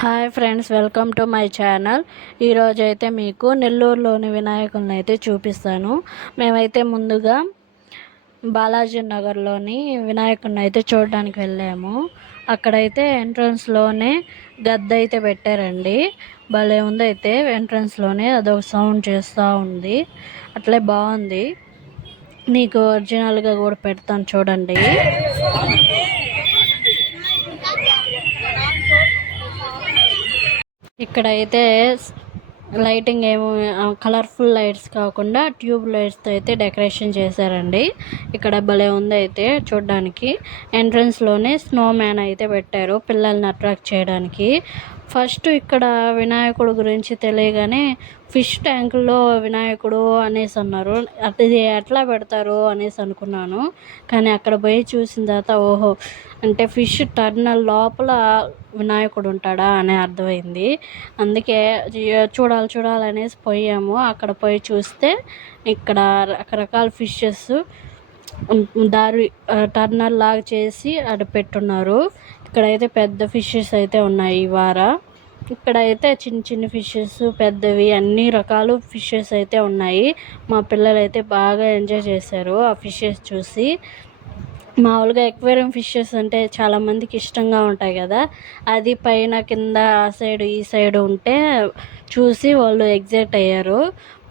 Hi friends, welcome to my channel. ఈరోజు అయితే మీకు నెల్లూరులోని వినాయకులను అయితే చూపిస్తాను. మేమైతే ముందుగా బాలాజీ నగర్లోని వినాయకుడిని అయితే చూడడానికి వెళ్ళాము. అక్కడైతే ఎంట్రన్స్లోనే గద్ద అయితే పెట్టారండి. భలే ఉంది. అయితే ఎంట్రన్స్లోనే అదొక సౌండ్ చేస్తూ ఉంది. అట్లే బాగుంది. నీకు ఒరిజినల్గా కూడా పెడతాను చూడండి. ఇక్కడైతే లైటింగ్ ఏమో కలర్ఫుల్ లైట్స్ కాకుండా ట్యూబ్ లైట్స్తో అయితే డెకరేషన్ చేశారండి. ఇక్కడ భలే ఉంది అయితే చూడడానికి. ఎంట్రన్స్లోనే స్నో మ్యాన్ అయితే పెట్టారు పిల్లల్ని అట్రాక్ట్ చేయడానికి. ఫస్ట్ ఇక్కడ వినాయకుడు గురించి తెలియగానే ఫిష్ ట్యాంకుల్లో వినాయకుడు అనేసి అన్నారు. అది ఎట్లా పెడతారు అనేసి అనుకున్నాను. కానీ అక్కడ పోయి చూసిన తర్వాత ఓహో, అంటే ఫిష్ టర్నల్ లోపల వినాయకుడు ఉంటాడా అని అర్థమైంది. అందుకే చూడాలనేసి పోయాము. అక్కడ పోయి చూస్తే ఇక్కడ రకరకాల ఫిషెస్ దారి టర్నర్ లాగా చేసి అక్కడ పెట్టున్నారు. ఇక్కడైతే పెద్ద ఫిషెస్ అయితే ఉన్నాయి. ఈ వార ఇక్కడైతే చిన్న చిన్న ఫిషెస్, పెద్దవి అన్ని రకాల ఫిషెస్ అయితే ఉన్నాయి. మా పిల్లలు అయితే బాగా ఎంజాయ్ చేశారు ఆ ఫిషెస్ చూసి. మామూలుగా ఎక్వేరియం ఫిషెస్ అంటే చాలామందికి ఇష్టంగా ఉంటాయి కదా. అది పైన కింద ఆ సైడ్ ఈ సైడ్ ఉంటే చూసి వాళ్ళు ఎగ్జైట్ అయ్యారు.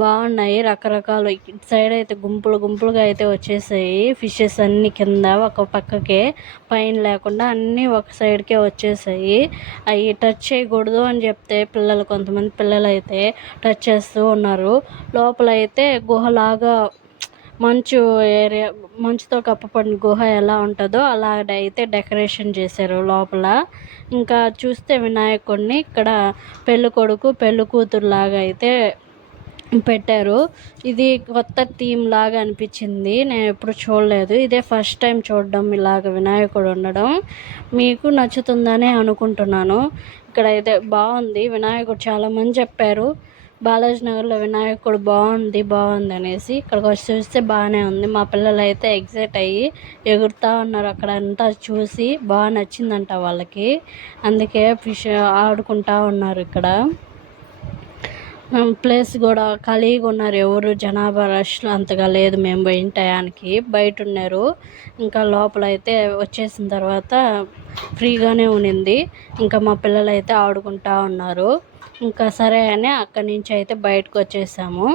బాగున్నాయి రకరకాలు. ఇటు సైడ్ అయితే గుంపులుగా అయితే వచ్చేసాయి ఫిషెస్ అన్నీ. కింద ఒక పక్కకే, పైన లేకుండా అన్నీ ఒక సైడ్కే వచ్చేసాయి. అవి టచ్ చేయకూడదు అని చెప్తే కొంతమంది పిల్లలు అయితే టచ్ చేస్తూ ఉన్నారు. లోపల అయితే గుహలాగా మంచు ఏరియా, మంచుతో కప్పబడిన గుహ ఎలా ఉంటుందో అలాగైతే డెకరేషన్ చేశారు లోపల. ఇంకా చూస్తే వినాయకుడిని ఇక్కడ పెళ్ళి కొడుకు పెళ్ళి కూతురు లాగా అయితే పెట్టారు. ఇది కొత్త థీమ్ లాగా అనిపించింది. నేను ఎప్పుడు చూడలేదు. ఇదే ఫస్ట్ టైం చూడడం ఇలాగ వినాయకుడు ఉండడం. మీకు నచ్చుతుందనే అనుకుంటున్నాను. ఇక్కడైతే బాగుంది వినాయకుడు. చాలామంది చెప్పారు బాలాజీ నగర్లో వినాయకుడు బాగుంది అనేసి. ఇక్కడికి వచ్చి చూస్తే బాగానే ఉంది. మా పిల్లలు అయితే ఎగ్జైట్ అయ్యి ఎగురుతూ ఉన్నారు. అక్కడ అంతా చూసి బాగా నచ్చిందంట వాళ్ళకి. అందుకే ఫిష్ ఆడుకుంటూ ఉన్నారు. ఇక్కడ ప్లేస్ కూడా ఖాళీగా ఉన్నారు. ఎవరు జనాభా రష్ అంతగా లేదు. మేము పోయిన టయానికి బయట ఉన్నారు. ఇంకా లోపల అయితే వచ్చేసిన తర్వాత ఫ్రీగానే ఉన్నింది. ఇంకా మా పిల్లలు అయితే ఆడుకుంటూ ఉన్నారు. ఇంకా సరే అని అక్కడి నుంచి అయితే బయటకు వచ్చేసాము.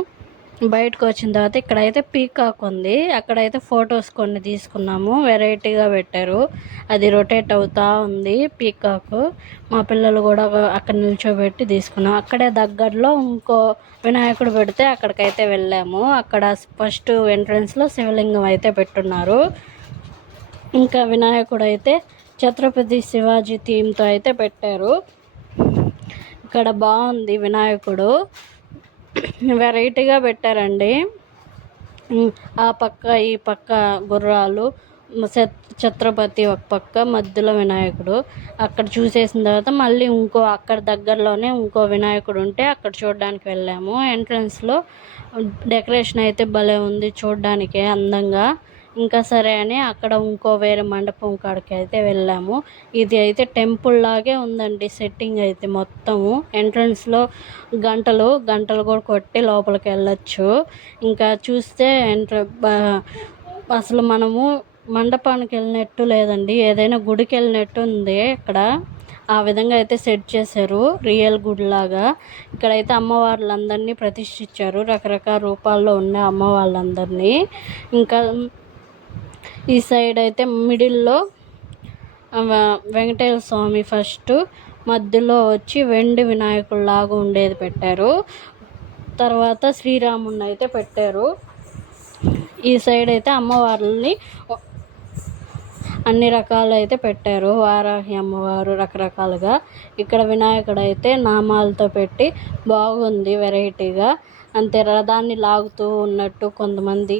బయటకు వచ్చిన తర్వాత ఇక్కడైతే పీకాక్ ఉంది. అక్కడైతే ఫొటోస్ కొన్ని తీసుకున్నాము. వెరైటీగా పెట్టారు. అది రొటేట్ అవుతూ ఉంది పీకాక్. మా పిల్లలు కూడా అక్కడ నిల్చోబెట్టి తీసుకున్నాం. అక్కడే దగ్గరలో ఇంకో వినాయకుడు పెడితే అక్కడికైతే వెళ్ళాము. అక్కడ ఫస్ట్ ఎంట్రన్స్లో శివలింగం అయితే పెట్టున్నారు. ఇంకా వినాయకుడు అయితే ఛత్రపతి శివాజీ థీమ్తో అయితే పెట్టారు. ఇక్కడ బాగుంది వినాయకుడు. వెరైటీగా పెట్టారండి. ఆ పక్క ఈ పక్క గుర్రాలు, ఛత్రపతి ఒక పక్క, మధ్యలో వినాయకుడు. అక్కడ చూసేసిన తర్వాత మళ్ళీ అక్కడ దగ్గరలోనే ఇంకో వినాయకుడు ఉంటే అక్కడ చూడడానికి వెళ్ళాము. ఎంట్రన్స్లో డెకరేషన్ అయితే భలే ఉంది చూడడానికే అందంగా. ఇంకా సరే అని అక్కడ వేరే మండపం కాడికి అయితే వెళ్ళాము. ఇది అయితే టెంపుల్ లాగే ఉందండి సెట్టింగ్ అయితే మొత్తము. ఎంట్రన్స్లో గంటలు కూడా కొట్టి లోపలికి వెళ్ళొచ్చు. ఇంకా చూస్తే అసలు మనము మండపానికి వెళ్ళినట్టు లేదండి, ఏదైనా గుడికి వెళ్ళినట్టు ఉంది. ఇక్కడ ఆ విధంగా అయితే సెట్ చేశారు, రియల్ గుడిలాగా. ఇక్కడైతే అమ్మవార్లందరినీ ప్రతిష్ఠించారు, రకరకాల రూపాల్లో ఉన్న అమ్మవార్లందరినీ. ఇంకా ఈ సైడ్ అయితే మిడిల్లో వెంకటేశ్వర స్వామి ఫస్ట్, మధ్యలో వచ్చి వెండి వినాయకుడు లాగా ఉండేది పెట్టారు. తర్వాత శ్రీరాముడిని అయితే పెట్టారు. ఈ సైడ్ అయితే అమ్మవార్లని అన్ని రకాలు అయితే పెట్టారు. వారాహి అమ్మవారు రకరకాలుగా. ఇక్కడ వినాయకుడు అయితే నామాలతో పెట్టి బాగుంది వెరైటీగా. అంతే రథాన్ని లాగుతూ ఉన్నట్టు కొంతమంది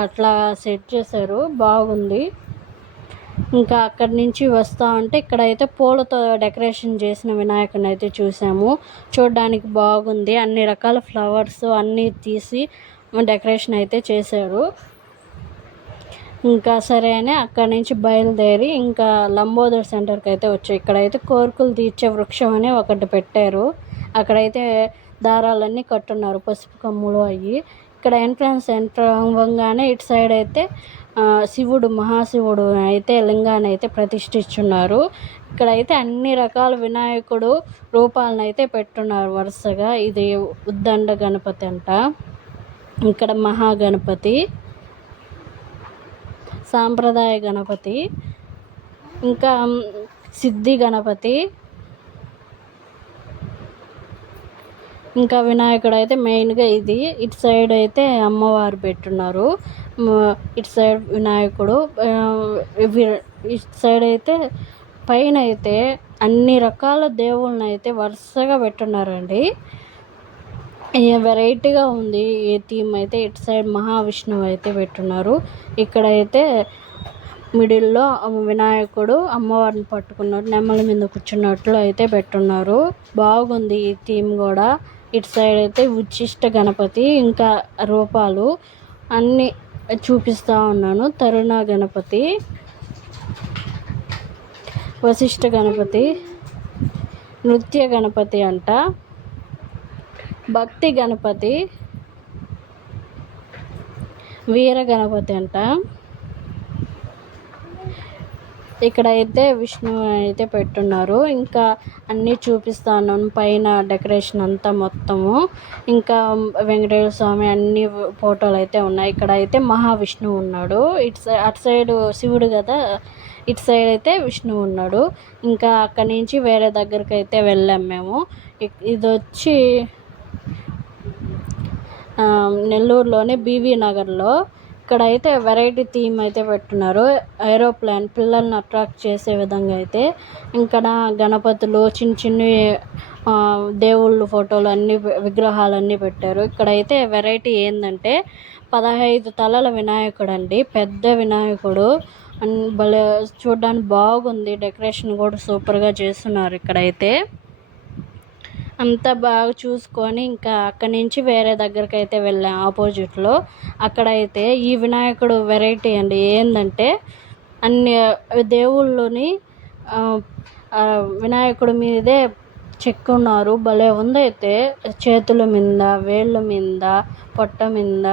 అట్లా సెట్ చేశారు, బాగుంది. ఇంకా అక్కడి నుంచి వస్తూ ఉంటే ఇక్కడైతే పూలతో డెకరేషన్ చేసిన వినాయకుడిని అయితే చూసాము. చూడడానికి బాగుంది. అన్ని రకాల ఫ్లవర్స్ అన్నీ తీసి డెకరేషన్ అయితే చేశారు. ఇంకా సరే అని అక్కడి నుంచి బయలుదేరి ఇంకా లంబోదర్ సెంటర్కి అయితే వచ్చాయి. ఇక్కడైతే కోరికలు తీర్చే వృక్షం అని ఒకటి పెట్టారు. అక్కడైతే దారాలన్నీ కట్టున్నారు, పసుపు కమ్ములు అయ్యి. ఇక్కడ ఎంటర్ అవ్వగానే ఇటు సైడ్ అయితే శివుడు, మహాశివుడు అయితే లింగాన్ని అయితే ప్రతిష్ఠించున్నారు. ఇక్కడైతే అన్ని రకాల వినాయకుడు రూపాలను అయితే పెట్టున్నారు వరుసగా. ఇది ఉద్దండ గణపతి అంట. ఇక్కడ మహాగణపతి, సాంప్రదాయ గణపతి, ఇంకా సిద్ధి గణపతి, ఇంకా వినాయకుడు అయితే మెయిన్గా ఇది. ఇటు సైడ్ అయితే అమ్మవారు పెట్టున్నారు, ఇటు సైడ్ వినాయకుడు. ఇటు సైడ్ అయితే పైన అయితే అన్ని రకాల దేవుళ్ళని అయితే వరుసగా పెట్టున్నారండి. వెరైటీగా ఉంది ఈ థీమ్ అయితే. ఇటు సైడ్ మహావిష్ణువు అయితే పెట్టున్నారు. ఇక్కడైతే మిడిల్లో వినాయకుడు అమ్మవారిని పట్టుకున్నారు, నెమ్మల మీద కూర్చున్నట్లు అయితే పెట్టున్నారు. బాగుంది ఈ థీమ్ కూడా. ఇటు సైడ్ అయితే ఉచ్చిష్ట గణపతి, ఇంకా రూపాలు అన్నీ చూపిస్తూ ఉన్నాను. తరుణ గణపతి, వశిష్ఠ గణపతి, నృత్య గణపతి అంట, భక్తి గణపతి, వీర గణపతి అంట. ఇక్కడైతే విష్ణు అయితే పెట్టున్నారు. ఇంకా అన్నీ చూపిస్తాను పైన డెకరేషన్ అంతా మొత్తము. ఇంకా వెంకటేశ్వర స్వామి అన్ని ఫోటోలు అయితే ఉన్నాయి. ఇక్కడ అయితే మహావిష్ణువు ఉన్నాడు. అటు సైడ్ శివుడు కదా, ఇటు సైడ్ అయితే విష్ణువు ఉన్నాడు. ఇంకా అక్కడి నుంచి వేరే దగ్గరికి అయితే వెళ్ళాం మేము. ఇది వచ్చి నెల్లూరులోనే బీవీ నగర్లో. ఇక్కడ అయితే వెరైటీ థీమ్ అయితే పెట్టున్నారు. ఏరోప్లేన్ పిల్లల్ని అట్రాక్ట్ చేసే విధంగా అయితే. ఇక్కడ గణపతులు, చిన్న చిన్న దేవుళ్ళు ఫోటోలు అన్నీ, విగ్రహాలన్నీ పెట్టారు. ఇక్కడైతే వెరైటీ ఏంటంటే 15 తలల వినాయకుడు అండి, పెద్ద వినాయకుడు. భలే చూడడానికి బాగుంది. డెకరేషన్ కూడా సూపర్గా చేస్తున్నారు. ఇక్కడైతే అంతా బాగా చూసుకొని ఇంకా అక్కడి నుంచి వేరే దగ్గరికి అయితే వెళ్ళాం ఆపోజిట్లో. అక్కడైతే ఈ వినాయకుడు వెరైటీ అండి. ఏంటంటే అన్ని దేవుళ్ళని వినాయకుడి మీదే చెక్కున్నారు. భలే ఉందైతే. చేతుల మీద, వేళ్ళ మీద, పొట్ట మీద,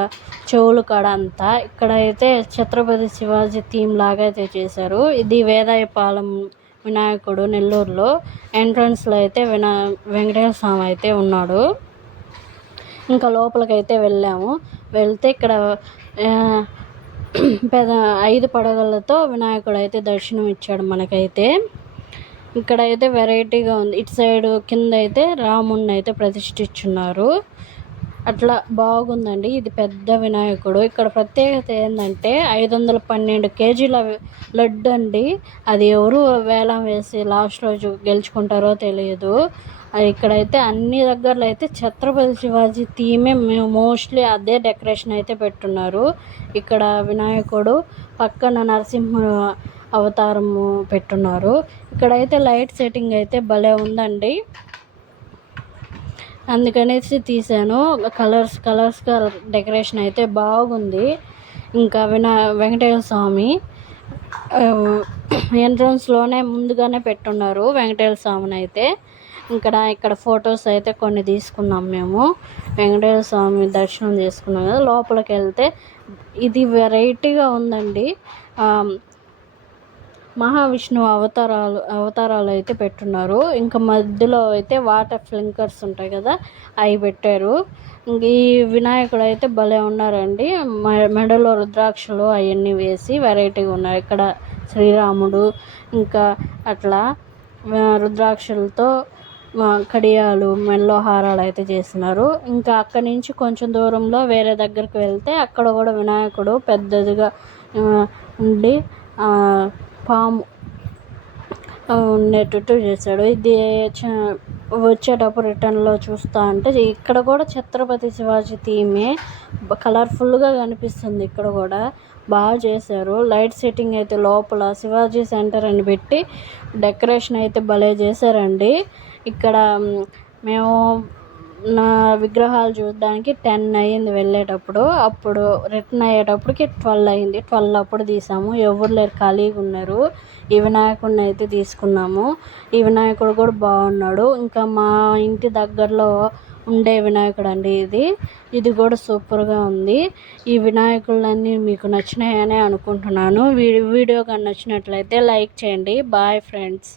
చెవులు కాడ అంతా. ఇక్కడైతే ఛత్రపతి శివాజీ థీమ్ లాగా అయితే చేశారు. ఇది వేదాయపాలెం వినాయకుడు నెల్లూరులో. ఎంట్రన్స్లో అయితే వెంకటేశ్వర స్వామి అయితే ఉన్నాడు. ఇంకా లోపలికైతే వెళ్ళాము. వెళ్తే ఇక్కడ 5 పడగలతో వినాయకుడు అయితే దర్శనం ఇచ్చాడు మనకైతే. ఇక్కడైతే వెరైటీగా ఉంది. ఇటు సైడ్ కింద అయితే రాముడిని అయితే ప్రతిష్ఠించున్నారు. అట్లా బాగుందండి. ఇది పెద్ద వినాయకుడు. ఇక్కడ ప్రత్యేకత ఏంటంటే 512 కేజీల లడ్డు అండి. అది ఎవరు వేలం వేసి లాస్ట్ రోజు గెలుచుకుంటారో తెలియదు. ఇక్కడైతే అన్ని దగ్గరలో అయితే ఛత్రపతి శివాజీ థీమే మోస్ట్లీ అదే డెకరేషన్ అయితే పెట్టున్నారు. ఇక్కడ వినాయకుడు పక్కన నరసింహ అవతారము పెట్టున్నారు. ఇక్కడైతే లైట్ సెట్టింగ్ అయితే భలే ఉందండి, అందుకనేసి తీసాను. కలర్స్గా డెకరేషన్ అయితే బాగుంది. ఇంకా వెంకటేశ్వర స్వామి ఎంట్రన్స్లోనే ముందుగానే పెట్టున్నారు వెంకటేశ్వర స్వామిని అయితే. ఇక్కడ ఫొటోస్ అయితే కొన్ని తీసుకున్నాం మేము. వెంకటేశ్వర స్వామి దర్శనం చేసుకున్నాం కదా. లోపలికి వెళ్తే ఇది వెరైటీగా ఉందండి. మహావిష్ణువు అవతారాలు అయితే పెట్టున్నారు. ఇంకా మధ్యలో అయితే వాటర్ ఫ్లింకర్స్ ఉంటాయి కదా, అవి పెట్టారు. ఈ వినాయకుడు అయితే భలే ఉన్నారండి. మెడలో రుద్రాక్షలు అవన్నీ వేసి వెరైటీగా ఉన్నారు. ఇక్కడ శ్రీరాముడు ఇంకా అట్లా రుద్రాక్షలతో కడియాలు, మెడలో హారాలు అయితే చేస్తున్నారు. ఇంకా అక్కడి నుంచి కొంచెం దూరంలో వేరే దగ్గరికి వెళ్తే అక్కడ కూడా వినాయకుడు పెద్దదిగా ఉండి పాము ఉండేటట్టు చేశాడు. ఇది వచ్చేటప్పుడు రిటర్న్లో చూస్తా అంటే ఇక్కడ కూడా ఛత్రపతి శివాజీ థీమే కలర్ఫుల్గా కనిపిస్తుంది. ఇక్కడ కూడా బాగా చేశారు. లైట్ సెట్టింగ్ అయితే లోపల శివాజీ సెంటర్ అని పెట్టి డెకరేషన్ అయితే భలే చేశారండి. ఇక్కడ మేము నా విగ్రహాలు చూడడానికి 10 అయ్యింది వెళ్ళేటప్పుడు. అప్పుడు రిటర్న్ అయ్యేటప్పటికి 12 అయింది. 12 అప్పుడు తీసాము. ఎవరు లేరు, ఖాళీగా ఉన్నారు. ఈ వినాయకుడిని అయితే తీసుకున్నాము. ఈ వినాయకుడు కూడా బాగున్నాడు. ఇంకా మా ఇంటి దగ్గరలో ఉండే వినాయకుడు అండి ఇది కూడా సూపర్గా ఉంది. ఈ వినాయకులన్నీ మీకు నచ్చినాయని అనుకుంటున్నాను. వీడియో కానీ నచ్చినట్లయితే లైక్ చేయండి. Bye friends.